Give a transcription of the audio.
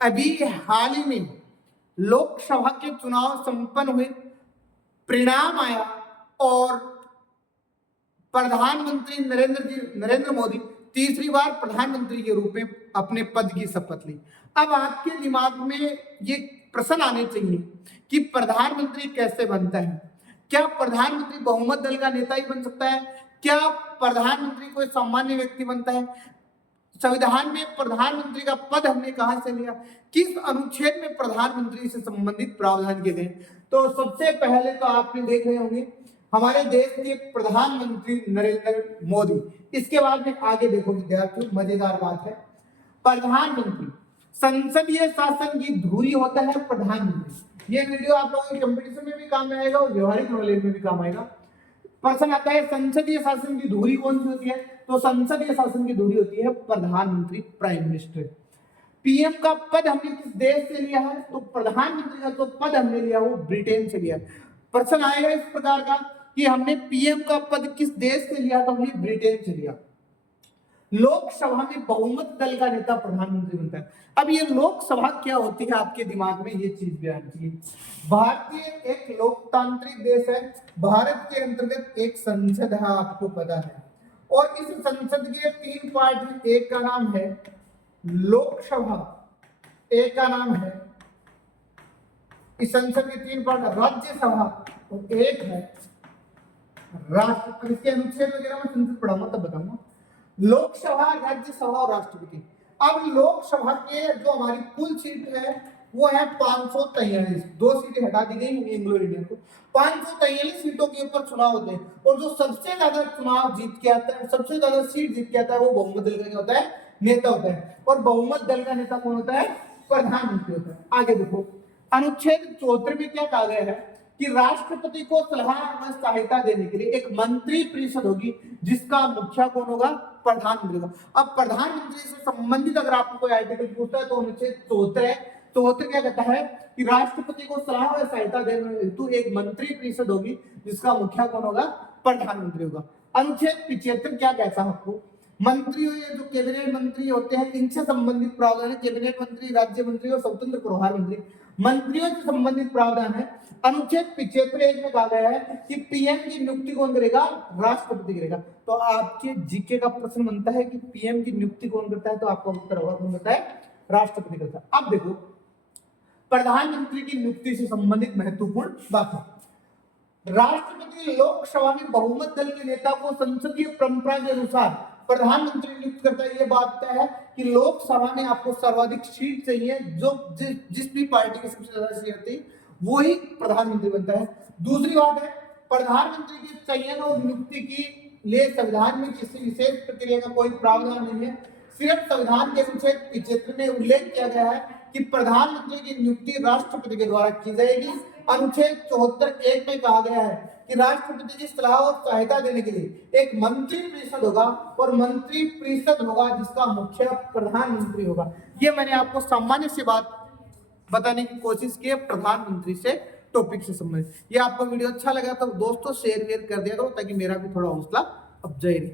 अभी हाल ही में लोकसभा के चुनाव संपन्न हुए, परिणाम आया और प्रधानमंत्री नरेंद्र मोदी तीसरी बार प्रधानमंत्री के रूप में अपने पद की शपथ ली। अब आपके दिमाग में ये प्रश्न आने चाहिए कि प्रधानमंत्री कैसे बनता है? क्या प्रधानमंत्री बहुमत दल का नेता ही बन सकता है? क्या प्रधानमंत्री कोई सामान्य व्यक्ति बनता है? संविधान में प्रधानमंत्री का पद हमने कहां से लिया? किस अनुच्छेद में प्रधानमंत्री से संबंधित प्रावधान किए गए? तो सबसे पहले तो आपने देख रहे होंगे हमारे देश के प्रधानमंत्री नरेंद्र मोदी। इसके बाद में आगे देखो विद्यार्थियों, मजेदार बात है, प्रधानमंत्री संसदीय शासन की धुरी होता है प्रधानमंत्री। ये वीडियो आप लोगों के कंपटीशन में भी काम आएगा और व्यवहारिक नॉलेज में भी काम आएगा। प्रश्न आता है संसदीय शासन की धुरी कौन सी होती है? तो संसदीय शासन की धुरी होती है प्रधानमंत्री, प्राइम मिनिस्टर। पीएम का पद हमने किस देश से लिया है? तो प्रधानमंत्री का जो पद हमने लिया वो ब्रिटेन से लिया। प्रश्न आएगा इस प्रकार का कि हमने पीएम का पद किस देश से लिया? तो हमने ब्रिटेन से लिया। लोकसभा में बहुमत दल का नेता प्रधानमंत्री बनता है। अब ये लोकसभा क्या होती है, आपके दिमाग में ये चीज भी आनी चाहिए। भारतीय एक लोकतांत्रिक देश है। भारत के अंतर्गत एक संसद है, आपको पता है, और इस संसद के 3 पार्ट हैं। एक का नाम है लोकसभा, एक का नाम है, इस संसद के 3 पार्ट राज्यसभा और एक है राष्ट्रपति। इसके अनुच्छेद वगैरह मैं संसद पढ़ाऊंगा तब बताऊंगा। लोकसभा, राज्यसभा और राष्ट्रपति। अब लोकसभा के जो हमारी कुल सीट है वो है 543। 2 सीटें हटा दी गई एंग्लो इंडियन को। 543 सीटों के ऊपर चुनाव होते हैं और जो सबसे ज्यादा चुनाव जीत के आता है, सबसे ज्यादा सीट जीत के आता है, वो बहुमत दल का होता है, नेता होता है। और बहुमत दल का नेता कौन होता है? प्रधानमंत्री होता है। आगे देखो अनुच्छेद 74 में क्या कहा गया है कि राष्ट्रपति को सलाह व सहायता देने के लिए एक मंत्री परिषद होगी जिसका मुखिया कौन होगा? प्रधानमंत्री होगा। अब प्रधानमंत्री से संबंधित अगर आपको कोई आर्टिकल पूछता है तो अनुच्छेद 74 है। 74 क्या कहता है कि राष्ट्रपति को सलाह व सहायता देने हेतु एक मंत्री परिषद होगी जिसका मुखिया कौन होगा? प्रधानमंत्री होगा। अनुच्छेद 75 क्या कहता है आपको? मंत्रियों, ये जो कैबिनेट मंत्री होते हैं, इनसे संबंधित प्रावधान है। कैबिनेट मंत्री, राज्य मंत्री और स्वतंत्र प्रभार मंत्री, मंत्रियों से संबंधित प्रावधान है। अनुच्छेद 75 में कहा गया है कि पीएम की नियुक्ति कौन करेगा? राष्ट्रपति करेगा। तो आपके जीके का प्रश्न बनता है कि पीएम की नियुक्ति कौन करता है? तो आपका उत्तर होगा कौन करता है? राष्ट्रपति करता है। अब देखो प्रधानमंत्री की नियुक्ति से संबंधित महत्वपूर्ण बातें। राष्ट्रपति लोकसभा में बहुमत दल के नेता को संसदीय परंपरा के अनुसार प्रधानमंत्री नियुक्त करता है। यह बात तय है कि लोकसभा में आपको सर्वाधिक सीट चाहिए, जो जिस भी पार्टी की सबसे ज्यादा सीट आती है वही प्रधानमंत्री बनता है। दूसरी बात है प्रधानमंत्री के चयन और नियुक्ति की लिए संविधान में किसी विशेष प्रक्रिया का कोई प्रावधान नहीं है। सिर्फ संविधान के अनुच्छेद 75 में उल्लेख किया गया है कि प्रधानमंत्री की नियुक्ति राष्ट्रपति के द्वारा की जाएगी। अनुच्छेद 74(1) में कहा गया है कि राष्ट्रपति की सलाह और सहायता देने के लिए एक मंत्री परिषद होगा और मंत्री परिषद होगा जिसका मुखिया प्रधानमंत्री होगा। ये मैंने आपको सामान्य सी बात बताने की कोशिश की है प्रधानमंत्री से टॉपिक से संबंधित। ये आपको वीडियो अच्छा लगा तो दोस्तों शेयर कर दिया करो ताकि मेरा भी थोड़ा हौसला अफजाई रहे।